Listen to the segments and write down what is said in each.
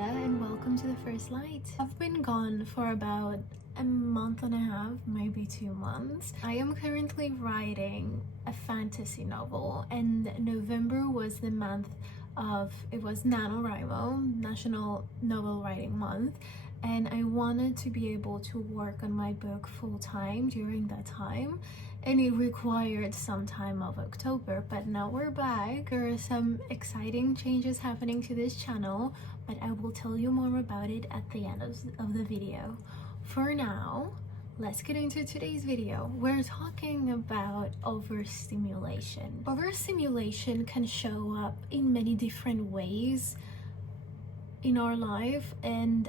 and welcome to the First Light. I've been gone for about a month and a half, maybe 2 months. I am currently writing a fantasy novel, and November was the month of, it was NaNoWriMo, National Novel Writing Month, and I wanted to be able to work on my book full-time during that time, and it required some time of October. But now we're back. There are some exciting changes happening to this channel, but I will tell you more about it at the end of the video. For now, let's get into today's video. We're talking about overstimulation. Overstimulation can show up in many different ways in our life, and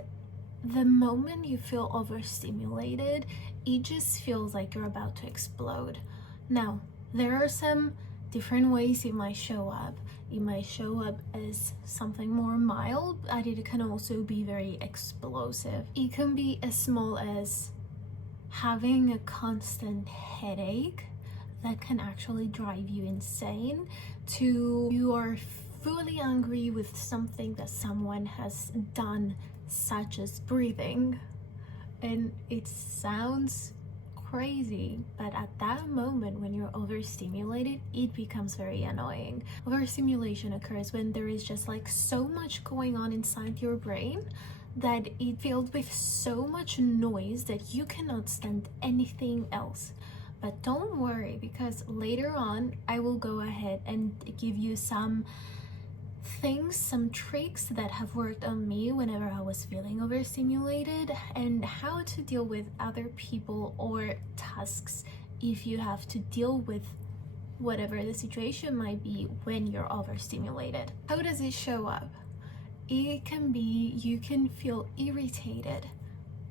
the moment you feel overstimulated, it just feels like you're about to explode. Now, there are some different ways it might show up. It might show up as something more mild, but it can also be very explosive. It can be as small as having a constant headache that can actually drive you insane, to you are fully angry with something that someone has done, such as breathing, and it sounds crazy, but at that moment when you're overstimulated, it becomes very annoying. Overstimulation occurs when there is just like so much going on inside your brain that it filled with so much noise that you cannot stand anything else. But don't worry, because later on I will go ahead and give you some things, some tricks that have worked on me whenever I was feeling overstimulated, and how to deal with other people or tasks if you have to deal with whatever the situation might be when you're overstimulated. How does it show up? It can be, you can feel irritated,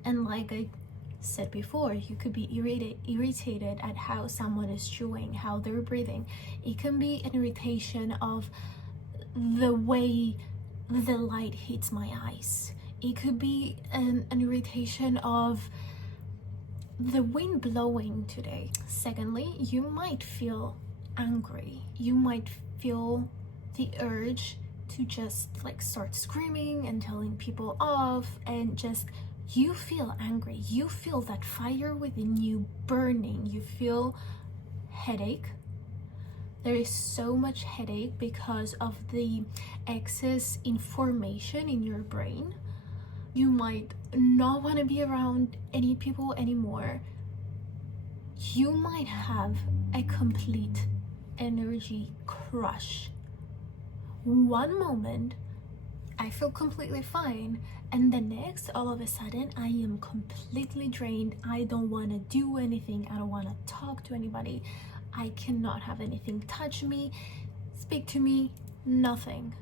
and like I said before, you could be irritated at how someone is chewing, how they're breathing. It can be an irritation of the way the light hits my eyes. It could be an irritation of the wind blowing today. Secondly, you might feel angry. You might feel the urge to just like start screaming and telling people off, and just you feel angry. You feel that fire within you burning. You feel headache. There is so much headache because of the excess information in your brain. You might not want to be around any people anymore. You might have a complete energy crush. One moment, I feel completely fine, and the next, all of a sudden, I am completely drained. I don't want to do anything. I don't want to talk to anybody. I cannot have anything touch me, speak to me, nothing.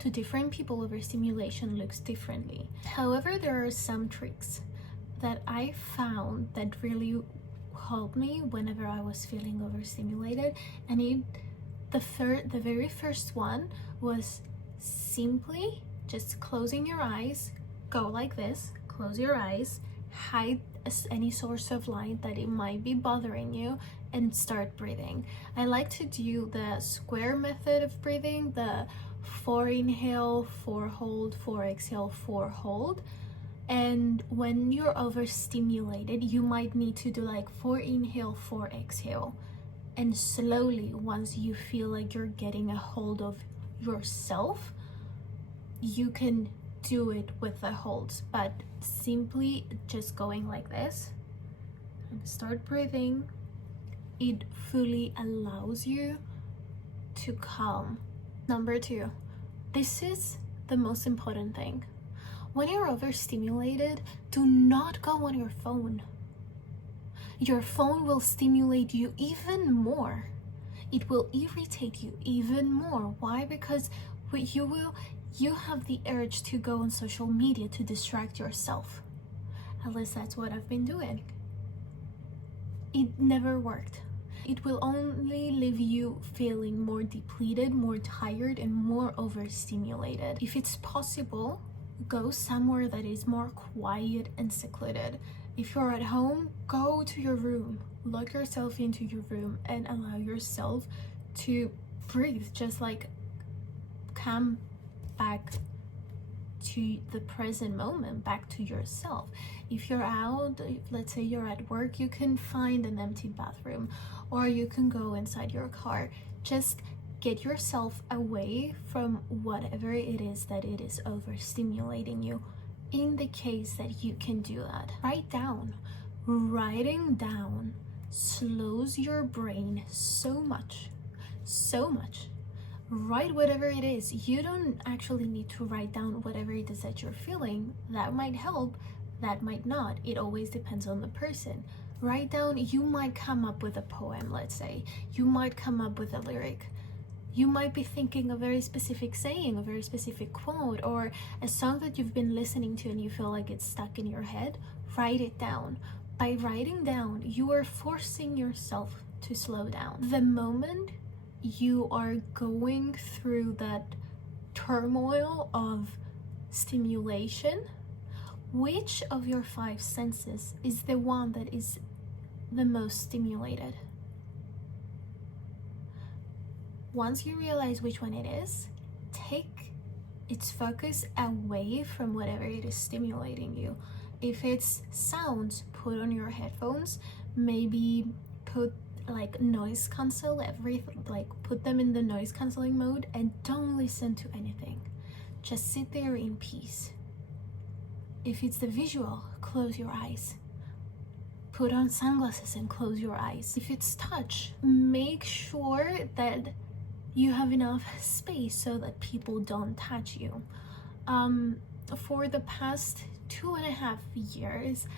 To different people, overstimulation looks differently. However, there are some tricks that I found that really helped me whenever I was feeling overstimulated, and the very first one was simply just closing your eyes. Go like this, close your eyes, hide any source of light that it might be bothering you, and start breathing. I like to do the square method of breathing, the 4 inhale, 4 hold, 4 exhale, 4 hold. And when you're overstimulated, you might need to do like 4 inhale, 4 exhale. And slowly, once you feel like you're getting a hold of yourself, you can do it with the holds, but simply just going like this and start breathing, it fully allows you to calm. Number 2, this is the most important thing. When you're overstimulated, do not go on your phone. Your phone will stimulate you even more. It will irritate you even more. Why? Because you have the urge to go on social media to distract yourself. At least that's what I've been doing. It never worked. It will only leave you feeling more depleted, more tired, and more overstimulated. If it's possible, go somewhere that is more quiet and secluded. If you're at home, go to your room. Lock yourself into your room and allow yourself to breathe. Just like come back to the present moment, back to yourself. If you're out, let's say you're at work, you can find an empty bathroom, or you can go inside your car. Just get yourself away from whatever it is that it is overstimulating you. In the case that you can do that, write down. Writing down slows your brain so much. Write whatever it is. You don't actually need to write down whatever it is that you're feeling. That might help, that might not. It always depends on the person. Write down, you might come up with a poem, let's say. You might come up with a lyric. You might be thinking a very specific saying, a very specific quote, or a song that you've been listening to and you feel like it's stuck in your head. Write it down. By writing down, you are forcing yourself to slow down. The moment you are going through that turmoil of stimulation, which of your 5 senses is the one that is the most stimulated? Once you realize which one it is, take its focus away from whatever it is stimulating you. If it's sounds, put on your headphones, maybe put like noise cancel put them in the noise canceling mode, and don't listen to anything. Just sit there in peace. If it's the visual, close your eyes. Put on sunglasses and close your eyes. If it's touch, make sure that you have enough space so that people don't touch you. For the past 2.5 years,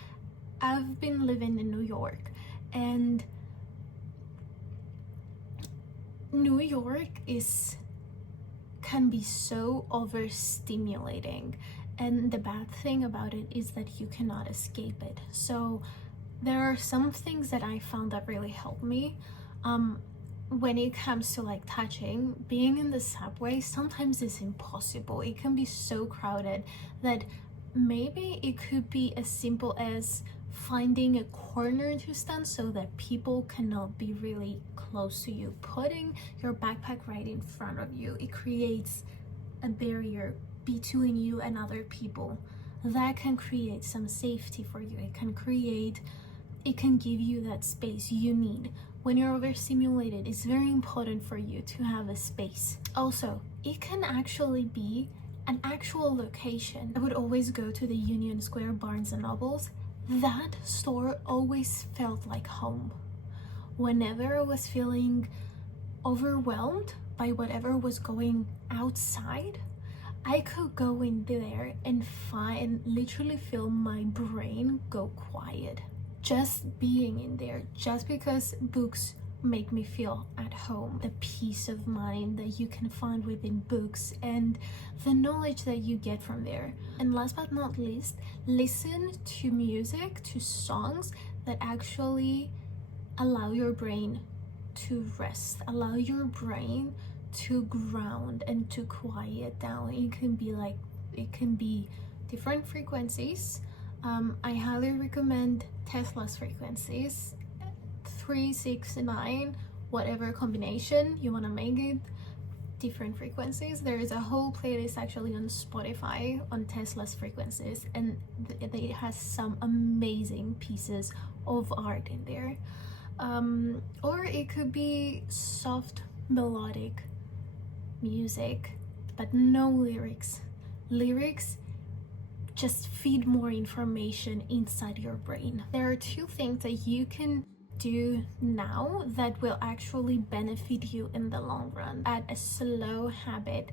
I've been living in New York, and New York can be so overstimulating, and the bad thing about it is that you cannot escape it. So there are some things that I found that really helped me. When it comes to like touching, being in the subway sometimes is impossible. It can be so crowded that maybe it could be as simple as finding a corner to stand so that people cannot be really close to you. Putting your backpack right in front of you, it creates a barrier between you and other people. That can create some safety for you. It can give you that space you need. When you're overstimulated, it's very important for you to have a space. Also, it can actually be an actual location. I would always go to the Union Square Barnes and Nobles. That store always felt like home. Whenever I was feeling overwhelmed by whatever was going outside, I could go in there and literally feel my brain go quiet. Just being in there, just because books make me feel at home, the peace of mind that you can find within books and the knowledge that you get from there. And last but not least, listen to music, to songs that actually allow your brain to rest, allow your brain to ground and to quiet down. It can be different frequencies. I highly recommend Tesla's frequencies, 3, 6, 9, whatever combination you want to make it, different frequencies. There is a whole playlist actually on Spotify on Tesla's frequencies, and it has some amazing pieces of art in there. Or it could be soft melodic music, but no lyrics. Lyrics just feed more information inside your brain. There are 2 things that you can do now that will actually benefit you in the long run. Add a slow habit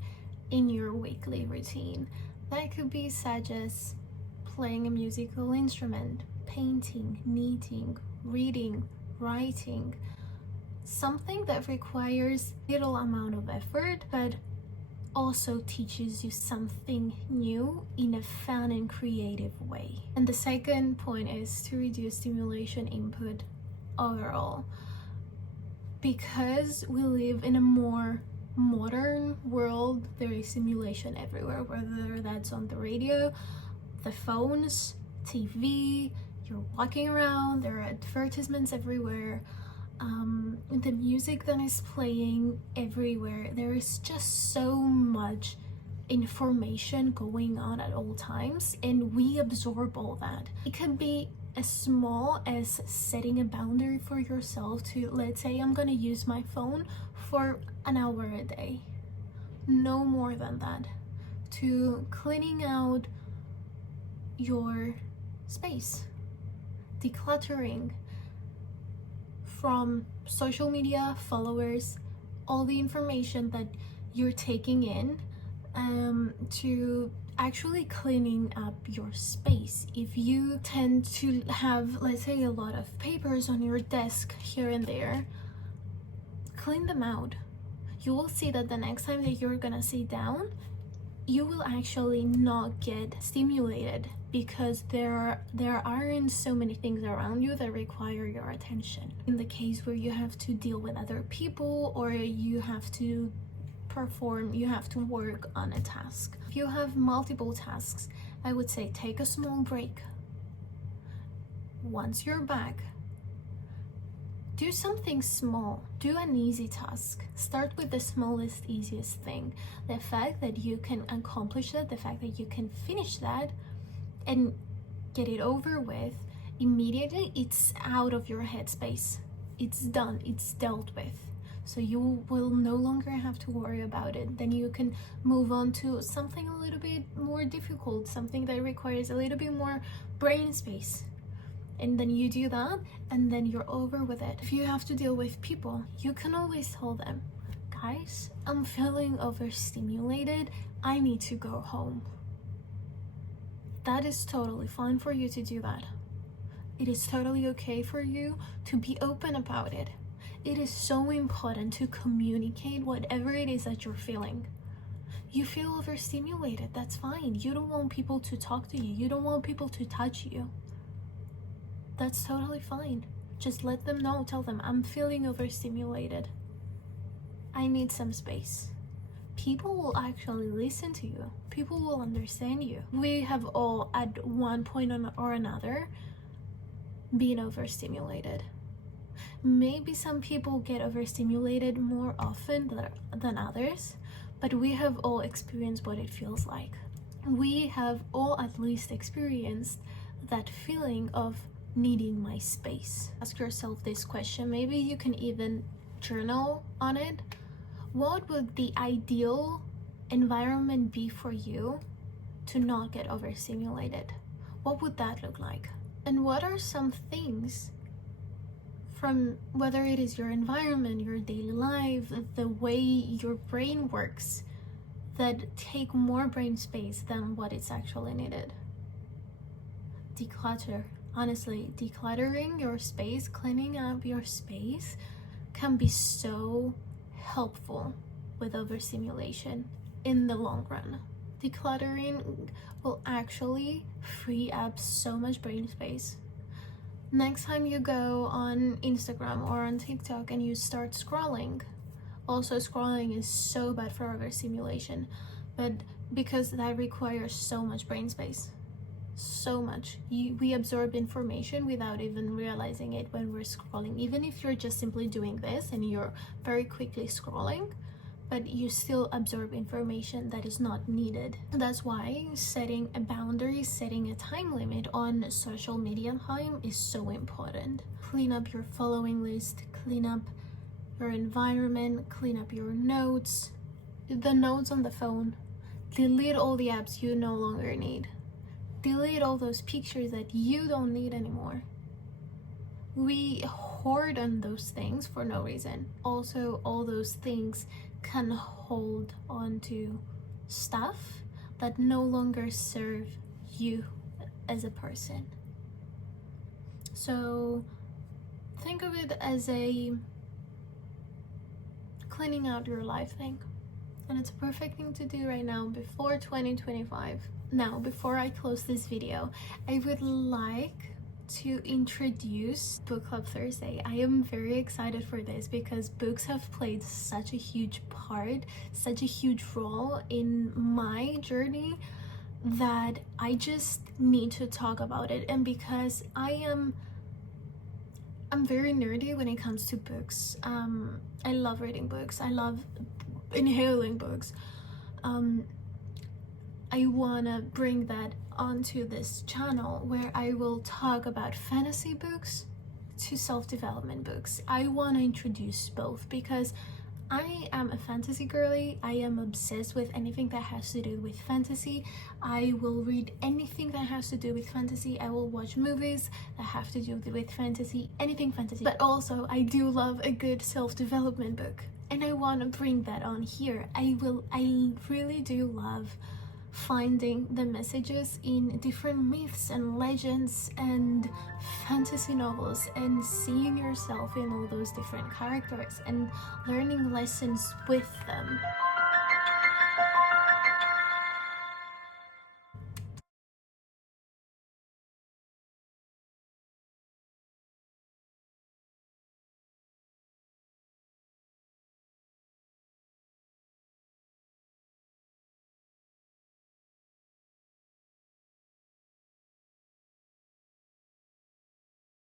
in your weekly routine. That could be such as playing a musical instrument, painting, knitting, reading, writing. Something that requires little amount of effort, but also teaches you something new in a fun and creative way. And the second point is to reduce stimulation input overall. Because we live in a more modern world, there is stimulation everywhere, whether that's on the radio, the phones, TV, you're walking around, there are advertisements everywhere. The music that is playing everywhere. There is just so much information going on at all times, and we absorb all that. It can be as small as setting a boundary for yourself to, let's say, I'm gonna use my phone for an hour a day, no more than that, to cleaning out your space, decluttering from social media, followers, all the information that you're taking in, to actually cleaning up your space. If you tend to have, let's say, a lot of papers on your desk here and there, clean them out. You will see that the next time that you're gonna sit down, you will actually not get stimulated, because there aren't so many things around you that require your attention. In the case where you have to deal with other people, or you have to work on a task. If you have multiple tasks, I would say take a small break. Once you're back, do something small. Do an easy task. Start with the smallest, easiest thing. The fact that you can accomplish that, the fact that you can finish that and get it over with, immediately it's out of your headspace. It's done, it's dealt with. So you will no longer have to worry about it. Then you can move on to something a little bit more difficult, something that requires a little bit more brain space. And then you do that, and then you're over with it. If you have to deal with people, you can always tell them, guys, I'm feeling overstimulated, I need to go home. That is totally fine for you to do that. It is totally okay for you to be open about it. It is so important to communicate whatever it is that you're feeling. You feel overstimulated, that's fine. You don't want people to talk to you. You don't want people to touch you. That's totally fine. Just let them know. Tell them, I'm feeling overstimulated. I need some space. People will actually listen to you. People will understand you. We have all, at one point or another, been overstimulated. Maybe some people get overstimulated more often than others, but we have all experienced what it feels like. We have all at least experienced that feeling of needing my space. Ask yourself this question. Maybe you can even journal on it. What would the ideal environment be for you to not get overstimulated? What would that look like? And what are some things, from whether it is your environment, your daily life, the way your brain works, that take more brain space than what is actually needed? Declutter. Honestly, decluttering your space, cleaning up your space can be so helpful with overstimulation in the long run. Decluttering will actually free up so much brain space. Next time you go on Instagram or on TikTok and you start scrolling, also scrolling is so bad for overstimulation, but because that requires so much brain space. So much. We absorb information without even realizing it when we're scrolling. Even if you're just simply doing this and you're very quickly scrolling, but you still absorb information that is not needed. That's why setting a boundary, setting a time limit on social media time is so important. Clean up your following list, clean up your environment, clean up your notes, the notes on the phone. Delete all the apps you no longer need. Delete all those pictures that you don't need anymore. We hoard on those things for no reason. Also, all those things can hold on to stuff that no longer serve you as a person. So think of it as a cleaning out your life thing. And it's a perfect thing to do right now before 2025. Now, before I close this video, I would like to introduce Book Club Thursday. I am very excited for this because books have played such a huge part, such a huge role in my journey, that I just need to talk about it. And because I'm very nerdy when it comes to books. I love reading books. I love inhaling books. I wanna bring that onto this channel where I will talk about fantasy books to self-development books. I want to introduce both because I am a fantasy girly. I am obsessed with anything that has to do with fantasy. I will read anything that has to do with fantasy. I will watch movies that have to do with fantasy, anything fantasy. But also, I do love a good self-development book, and I want to bring that on here. I really do love finding the messages in different myths and legends and fantasy novels, and seeing yourself in all those different characters and learning lessons with them.